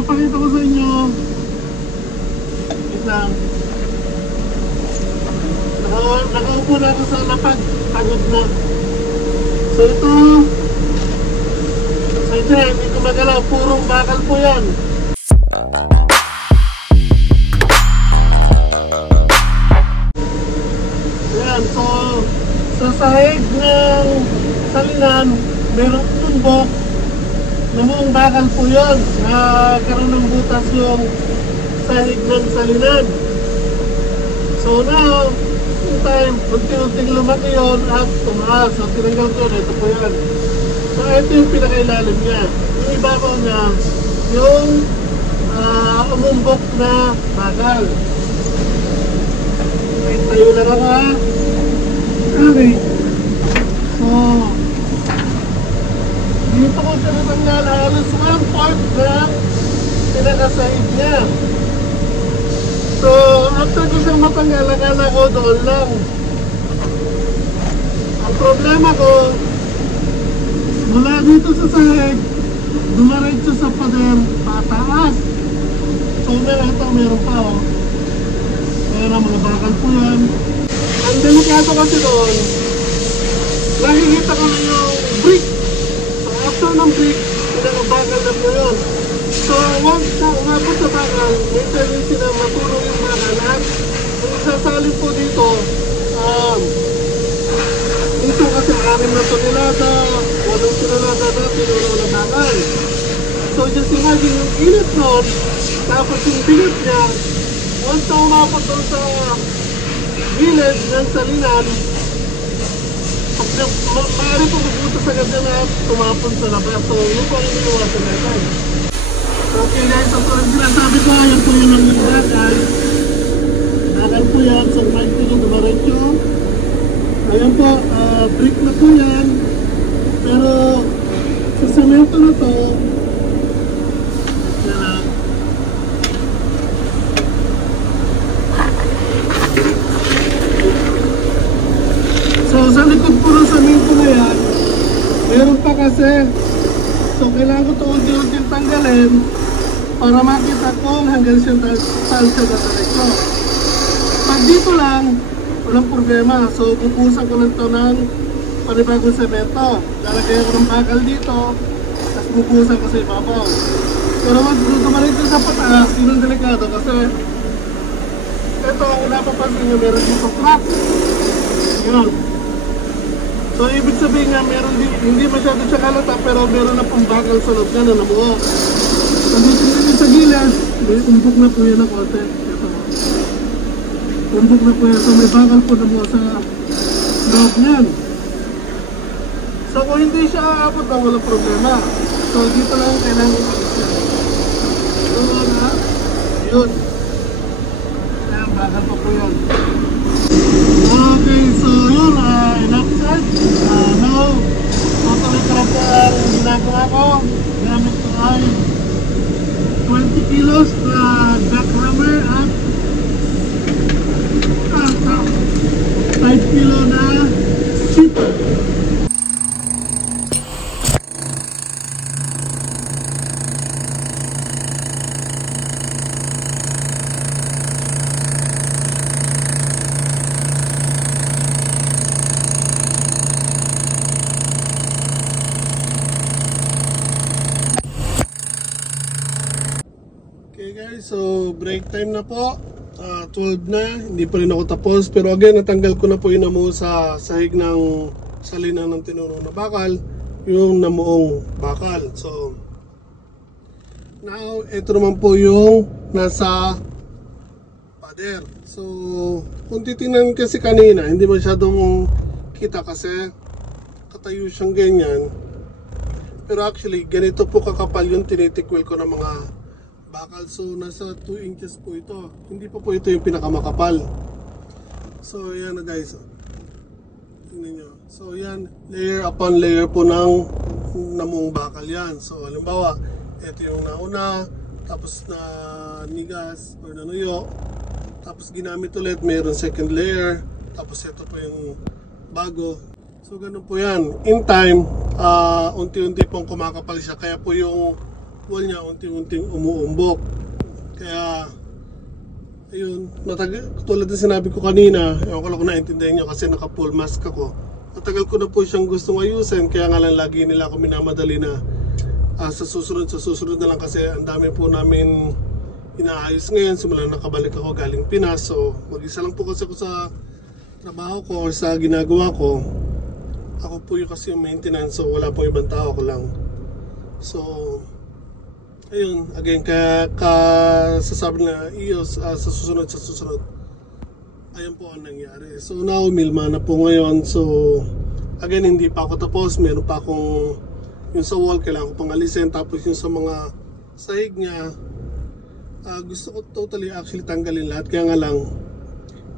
ipapakita ko sa inyo. Wait lang. Nakaupo na ako sa lapag. Pagod na. So ito, hindi ko magalaw. Purong bakal po yan. Ayan, so sa sahig ng salinan, merong tumbok na buong bakal po yun. Nagkaroon ng butas yung sahig ng salinan. So now, yung time, unti-unting lumaki yun at tumaas. So tinanggal ko yun, ito po yan. So ito yung pinakailalim niya. Yung ibabaw niya, yung umumbok na bakal. Okay, tayo lang ako ha. Okay. So, dito ko siya natanggal halos 1/4 na pinakasahig niya. So, after ko siyang matanggal, akala ko doon lang. Ang problema ko, mula dito sa sahig, dumaretso sa pader, pataas. So, meron pa oh. Meron ang mga bakal po yan. Ang delikado kasi doon, nakikita ko na yung brick. So, after ng brick, pinakabakal na po yun. So, once na umabot sa bakal, may tendency na matulog yung bakalan. Kung isasalin po dito, dito kasi 6 na tonelada, 8 tonelada na pinuno na bakal. So, just imagine yung init nun, tapos yung bigat niya, once na umabot doon sa gilid ng salinan, maaari po magbutas agad na tumapon sa labas. So, yun po ang iniwasan natin. Okay guys, ang parang sinasabi ko, yan po yung nanging bakal. Bakal po yan, so kahit po yung dumaretso. Ayan po, brick na po yan. Pero sa semento na to, so sa likod po ng semento na yan, meron pa kasi. So kailangan ko ito unti-unting tanggalin para makita kung hanggang saan siya datarekto. Pag dito lang, walang problema. So pupusan ko lang ito ng panibagong semento. Lalagay ko ng bakal dito, tapos pupusan ko sa ibabaw. Pero dumarin ito sa pataas, yun ang delikado kasi ito, kung napapansin nyo, meron dito crack. Yun. So ibig sabihin nga, meron hindi masyado siya kalata, pero meron na pong bakal sa loob niya na nabuo. Pag tingnan nyo sa gilid, may umbok na po yan ng konti. Ito. Umbok na po yan. So may bakal po nabuo sa loob niyan. So kung hindi siya aabot na, walang problema. So dito lang kailangan mag-is yan. So na, yun. Ayan, bakal pa po yan. Okay, so yun, enough said. Now, totally correct ang ginagawa ko. Gamit ko ay 20 kilos na jackhammer at 5 kilo na sheet. Okay guys, so break time na po. 12 na, hindi pa rin ako tapos. Pero again, natanggal ko na po yung namuo sa sahig ng salinan ng tinuno na bakal, yung namuong bakal. So now, ito naman po yung nasa pader. So kung titingnan kasi kanina, hindi masyadong kita kasi katayo siyang ganyan. Pero actually, ganito po kakapal yung tinitikwil ko ng mga bakal. So nasa 2 inches po ito. Hindi pa po ito yung pinakamakapal. So yan na guys. Tingnan nyo. So yan, layer upon layer po ng namuong bakal yan. So halimbawa, ito yung nauna, tapos na nigas or nanuyo, tapos ginamit ulit, mayroon second layer, tapos ito po yung bago. So ganun po yan. In time, unti-unti pong kumakapal siya. Kaya po yung wall niya unti-unting umuumbok. Kaya ayun, tulad ng sinabi ko kanina, ewan ko lang kung naintindihan nyo kasi naka full mask ako. Matagal ko na po siyang gustong ayusin, kaya nga lang lagi nila ako minamadali na sa susunod na lang kasi ang dami po namin inaayos ngayon. Simula nakabalik ako galing Pinas, so mag-isa lang po kasi ako sa trabaho ko or sa ginagawa ko. Ako po yung kasi yung maintenance, so wala pong ibang tao, ko lang. So ayun, again, kaya sasabi na ios sa susunod. Ayun po ang nangyari. So now, milma na po ngayon. So again, hindi pa ako tapos. Meron pa akong yung sa wall, kailangan ko pang alisin. Tapos yung sa mga sahig niya, gusto ko totally actually tanggalin lahat. Kaya nga lang,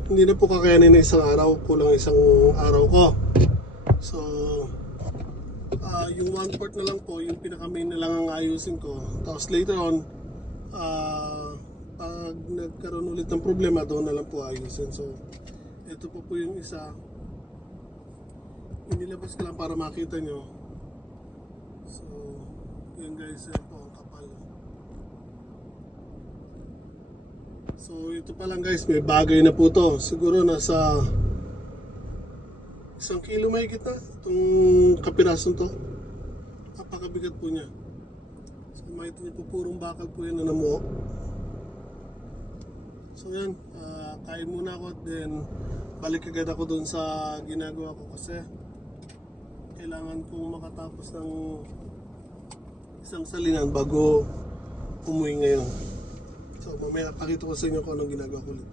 hindi na po kakayanin na isang araw. Kulang isang araw ko. So yung 1/4 na lang po, yung pinaka main na lang ang ayusin ko. Tapos later on, pag nagkaroon ulit ng problema, doon na lang po ayusin. So ito po yung isa, inilabas ko lang para makita nyo. So yun guys, yan po ang kapal. So ito pa lang guys, may bagay na po to. Siguro nasa 1 kilo may kita itong kapirasong to. Napakabigat po niya. So makita niyo po, purong bakal po yan na namuo. So yan, kain muna ako at then balik agad ako dun sa ginagawa ko kasi kailangan kong makatapos ng isang salingan bago umuwi ngayon. So mamaya pakita ko sa inyo kung anong ginagawa ko ulit.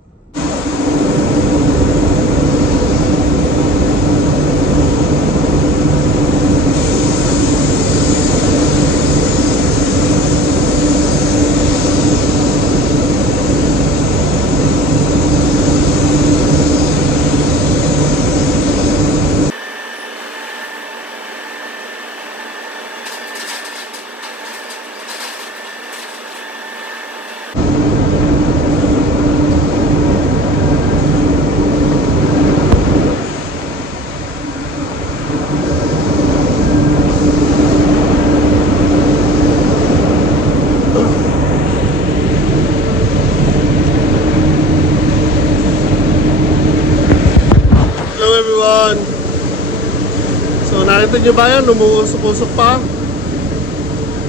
So nakita nyo ba yan? Lumuusok-usok pa.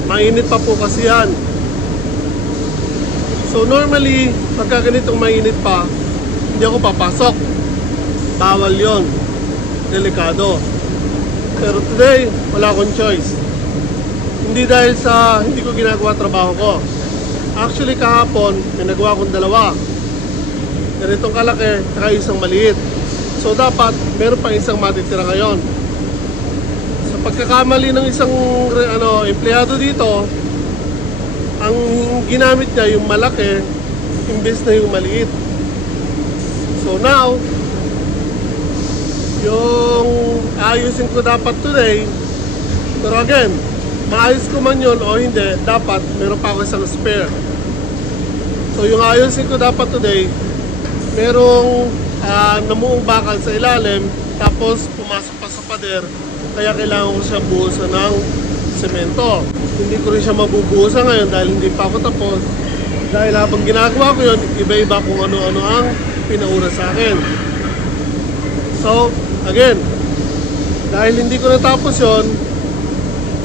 Mainit pa po kasi yan. So normally, pagka ganitong mainit pa, hindi ako papasok. Bawal yon, delikado. Pero today, wala akong choice. Hindi dahil sa hindi ko ginagawa trabaho ko. Actually kahapon, may nagawa akong 2. Ganitong kalaki, saka isang maliit. So dapat, meron pa isang matitira ngayon. Sa pagkakamali ng isang empleyado dito, ang ginamit niya yung malaki, imbes na yung maliit. So now, yung ayusin ko dapat today, pero again, maayos ko man yun o hindi, dapat meron pa ako isang spare. So yung ayusin ko dapat today, merong namuong bakal sa ilalim, tapos pumasok pa sa pader, kaya kailangan ko siya buhusan ng semento. Hindi ko rin siya mabubuhusan ngayon dahil hindi pa ako tapos, dahil habang ginagawa ko yun, iba-iba kung ano-ano ang pinauna sa akin. So again, dahil hindi ko natapos yun,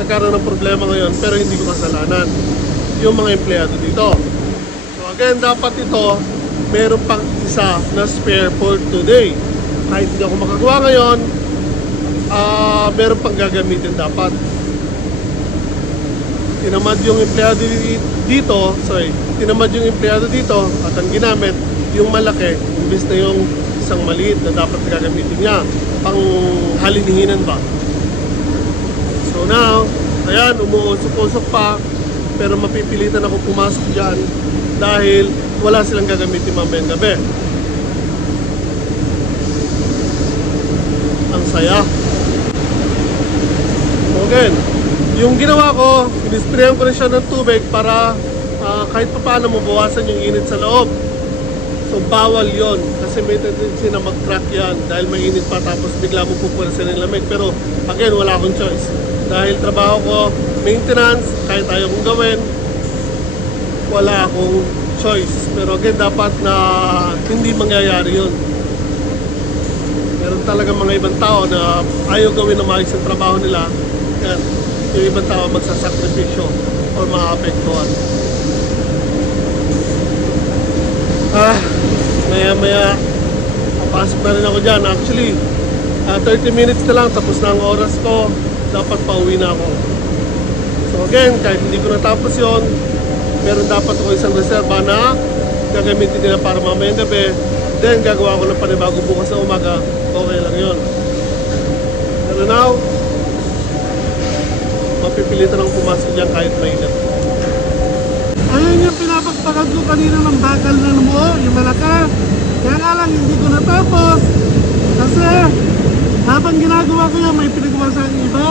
nagkaroon ng problema ngayon, pero hindi ko kasalanan yung mga empleyado dito. So again, dapat ito meron pang isa na spare for today. Kahit hindi ako makagawa ngayon, meron pang gagamitin dapat. Tinamad yung empleyado dito, tinamad yung empleyado dito at ang ginamit yung malaki imbis na yung isang maliit na dapat gagamitin niya pang halinihinan ba. So now, ayan, umuusok-usok pa, pero mapipilitan ako pumasok dyan dahil wala silang gagamitin mamayang gabi. Ang saya. Okay, yung ginawa ko, inisprayan ko na siya ng tubig para kahit pa paano mabawasan yung init sa loob. So bawal yon kasi may tendency na mag-crack yan dahil may init pa tapos bigla mo pupunasan ng lamig. Pero again, wala akong choice. Dahil trabaho ko, maintenance, kahit ayaw kong gawin, wala akong choice. Pero again, dapat na hindi mangyayari yun. Meron talaga mga ibang tao na ayaw gawin na maayos ang trabaho nila. Yan, yung ibang tao magsasakripisyo o maaapektuhan. Maya papasok na rin ako dyan. Actually 30 minutes na lang, tapos na ang oras ko. Dapat pauwi na ako. So again, kahit hindi ko natapos yon, meron dapat ako isang reserva na gagamitin nila para mamayang gabi. Then gagawa ko ng panibago bukas sa umaga. Okay lang yun. Pero now, mapipilitan akong pumasok dyan kahit mainit. Ayun yung pinapagpagad ko kanina ng bakal na mo, yung malaka. Kaya nga lang hindi ko natapos. Kasi habang ginagawa ko yan, may pinagawa sa aking iba.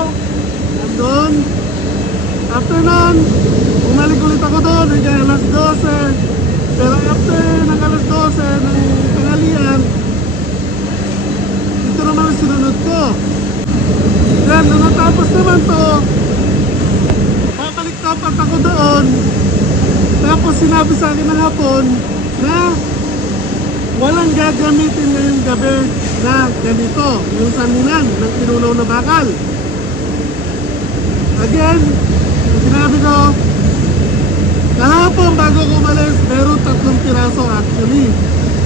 Nandun. After nun, umalik ulit ako doon hanggang alas 12. Pero after ng alas 12 ng tanghalian, ito naman ang sinunod ko. Then, nung natapos naman to, babalik tapat ako doon. Tapos sinabi sa akin ng hapon na walang gagamitin ngayong gabi na ganito, yung salinan ng tinunaw na bakal. Again, sinabi ko, kahapon bago ko umalis, meron 3 piraso actually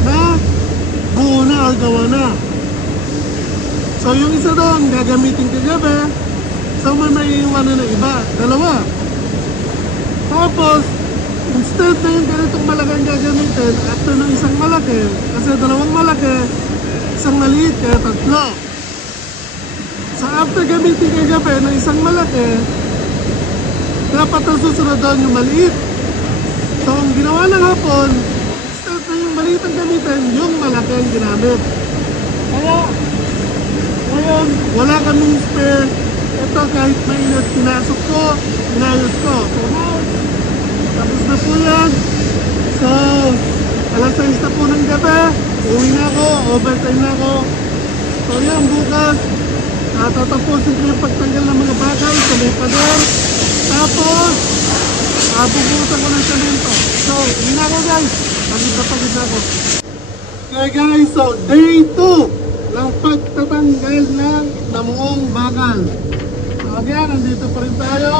na buo na o gawa na. So yung isa doon, gagamitin kagabi. So may iwan na iba, 2. Tapos, instead na yung ganitong malaking gagamitin, after ng isang malaki, kasi 2 malaki, isang maliit, kaya 3. So after gamitin kagabi ng isang malaki, dapat ang susunod doon yung maliit. So ang ginawa ng hapon, instead na yung maliit ang gamitin, yung malaki ang ginamit. Kaya ngayon, wala kaming spare. Ito kahit mainit, pinasok ko, inayos ko. So now, tapos na po yan. So alas 6 na po ng gabi, uwi na ako, overtime na ako. So yan, bukas tatapusin ko yung pagtanggal ng mga bakal sa may pader. Tapos bubuhusan ko ng semento. So uwi na ako guys, pagod na ako. Okay guys, so day 2 ng pagtatanggal ng namuong bakal. So again, nandito pa rin tayo.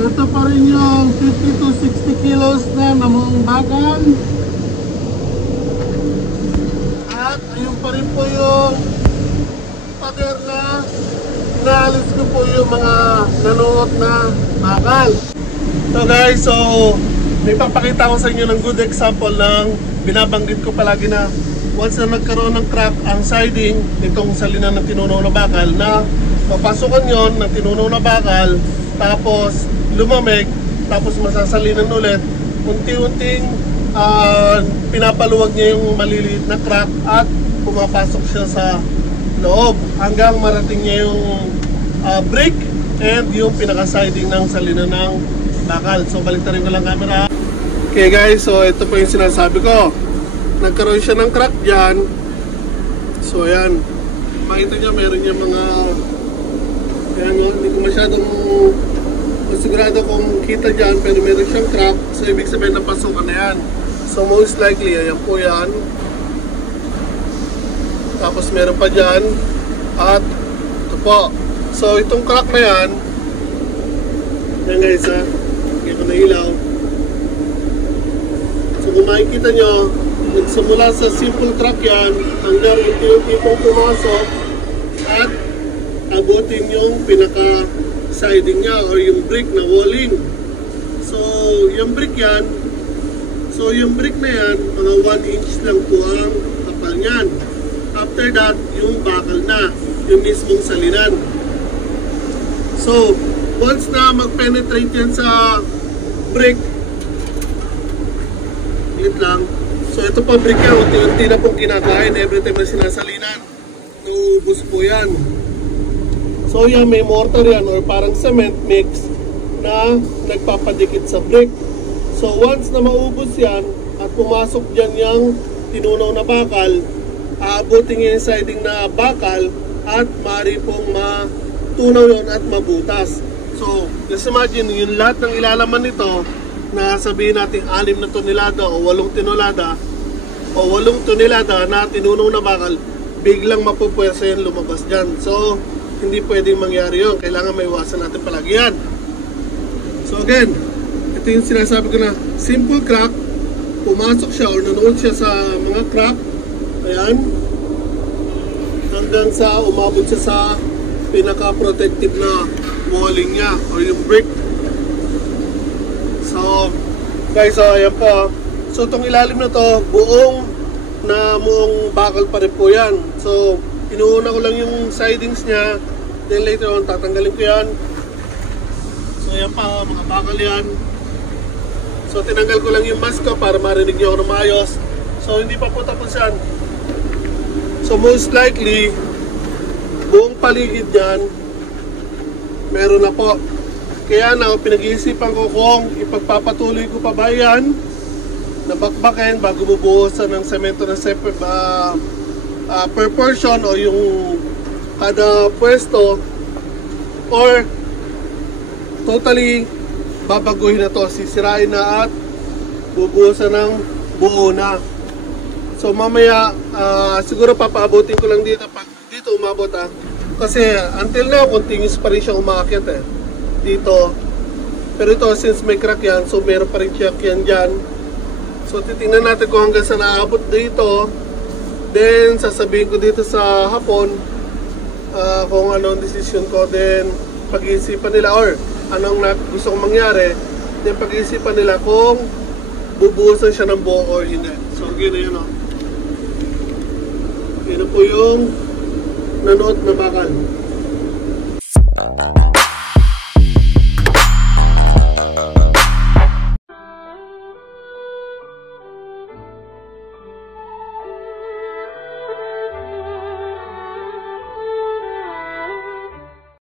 Ito pa rin yung 50 to 60 kilos na namuong bakal. At ayun pa rin po yung pader na naalis ko po yung mga nanuot na bakal. So guys, so may papakita ko sa inyo ng good example ng binabanggit ko palagi na once na nagkaroon ng crack ang siding nitong salinan ng tinunaw na bakal, na papasukan yon ng tinunaw na bakal, tapos lumamig, tapos masasalinan ulit, unti-unting pinapaluwag niya yung maliliit na crack at pumapasok siya sa loob hanggang marating niya yung brick and yung pinaka-siding ng salinan ng bakal. So baliktarin ko lang camera. Okay guys, so ito po yung sinasabi ko. Nagkaroon siya ng crack dyan. So ayan, makita nyo meron yung mga, ayan, no? Hindi ko masyadong masigurado kung kita dyan, pero meron siyang crack. So ibig sabihin na pasukan na yan. So most likely, ayan po yan. Tapos meron pa dyan. At ito po. So itong crack na yan, yan guys ha, hindi ko na ilaw. So kung makikita nyo, nagsimula sa simple crack yan hanggang unti-unti pong pumasok at abutin yung pinaka siding niya or yung brick na walling. So yung brick yan, so yung brick na yan, mga 1 inch lang po ang kapal niyan. After that, yung bakal na, yung mismong salinan. So once na mag-penetrate yan sa brick, ulit lang. So ito pa brick yan, unti-unti na pong kinakain every time na sinasalinan. Naubos po yan. So yan, may mortar yan or parang cement mix na nagpapadikit sa brick. So once na maubos yan at pumasok dyan yung tinunaw na bakal, aabutin yung siding na bakal at maaari pong matunaw yon at mabutas. So, just imagine, yung lahat ng ilalaman nito na sabihin natin 6 na tonelada o 8 tonelada o 8 tonelada na tinunaw na bakal, biglang mapupwersa yan lumabas dyan. So, hindi pwedeng mangyari yun. Kailangan may iwasan natin palagi yan. So again, ito yung sinasabi ko na simple crack, pumasok siya or nanood siya sa mga crack, ayan, hanggang sa umabot siya sa pinaka-protective na walling niya or yung brick. So guys, so ayan po. So itong ilalim na to, muong bakal pa rin po yan. So inuuna ko lang yung sidings niya, then later on tatanggalin ko yan. So ayan pa, mga bakal yan. So tinanggal ko lang yung mask ko para marinig niyo ako ng maayos. So hindi pa po tapos yan. So most likely buong paligid yan meron na po. Kaya na pinag-iisipan ko kung ipagpapatuloy ko pa ba yan na bakbakin bago bubuhusan ng semento na per portion o yung kada pwesto, or totally babaguhin na to, sisirain na at bubuhusan ng buo na. So mamaya siguro papaabutin ko lang dito pag dito umabot kasi until now continuous pa rin siya umakyat dito. Pero ito since may crack yan, so meron pa rin crack yan dyan. So titingnan natin kung hanggang sa naabot dito. Then sasabihin ko dito sa hapon kung anong decision ko. Then pag-iisipan nila or anong gusto kong mangyari. Then pag-iisipan nila kung bubuhusan siya ng buo or hindi. So gano'n yun Yun po yung nanood na bakal.